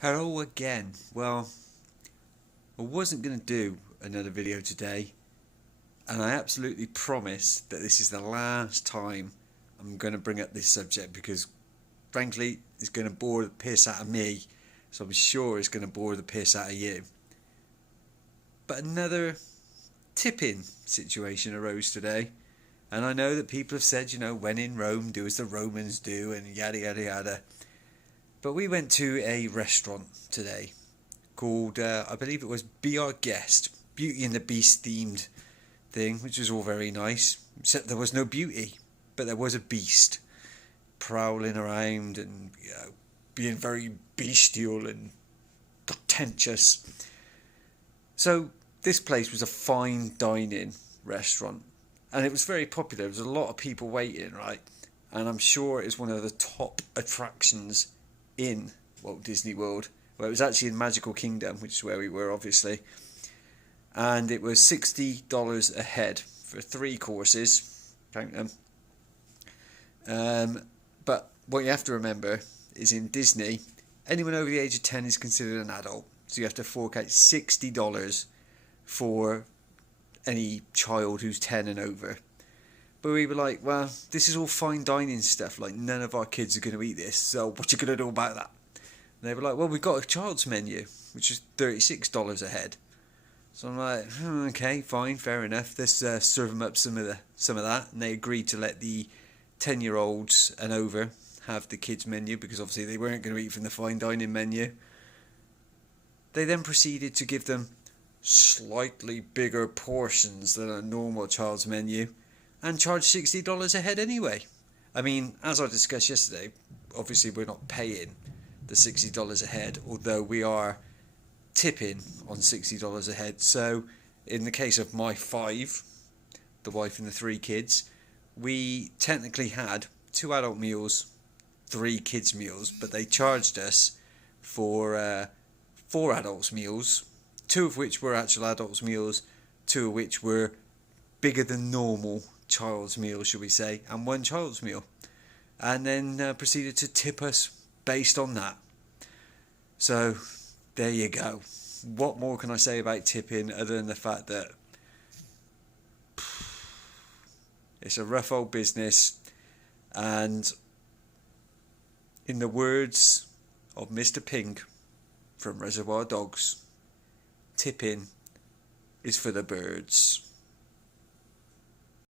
Hello again. Well, I wasn't going to do another video today, and I absolutely promise that this is the last time I'm going to bring up this subject because, frankly, it's going to bore the piss out of me, so I'm sure it's going to bore the piss out of you. But another tipping situation arose today, and I know that people have said, when in Rome, do as the Romans do, and yada yada yada. But we went to a restaurant today called, I believe it was Be Our Guest, Beauty and the Beast themed thing, which was all very nice, except there was no beauty, but there was a beast prowling around and being very bestial and pretentious. So this place was a fine dining restaurant, and it was very popular. There was a lot of people waiting, right? And I'm sure it's one of the top attractions in Walt Disney World. Well, it was actually in Magical Kingdom, which is where we were, obviously. And it was $60 a head for 3 courses. Count them. But what you have to remember is in Disney, anyone over the age of 10 is considered an adult. So you have to fork out $60 for any child who's 10 and over. But we were like, well, this is all fine dining stuff. Like, none of our kids are going to eat this. So what you going to do about that? And they were like, well, we've got a child's menu, which is $36 a head. So I'm like, okay, fine, fair enough. Let's serve them up some of that. And they agreed to let the 10-year-olds and over have the kids' menu because obviously they weren't going to eat from the fine dining menu. They then proceeded to give them slightly bigger portions than a normal child's menu and charge $60 a head anyway. I mean, as I discussed yesterday, obviously we're not paying the $60 a head, although we are tipping on $60 a head. So in the case of my 5, the wife and the 3 kids, we technically had 2 adult meals, 3 kids meals, but they charged us for 4 adults meals, 2 of which were actual adults meals, 2 of which were bigger than normal child's meal, should we say, and 1 child's meal, and then proceeded to tip us based on that. So there you go. What more can I say about tipping other than the fact that it's a rough old business, and in the words of Mr. Pink from Reservoir Dogs, tipping is for the birds.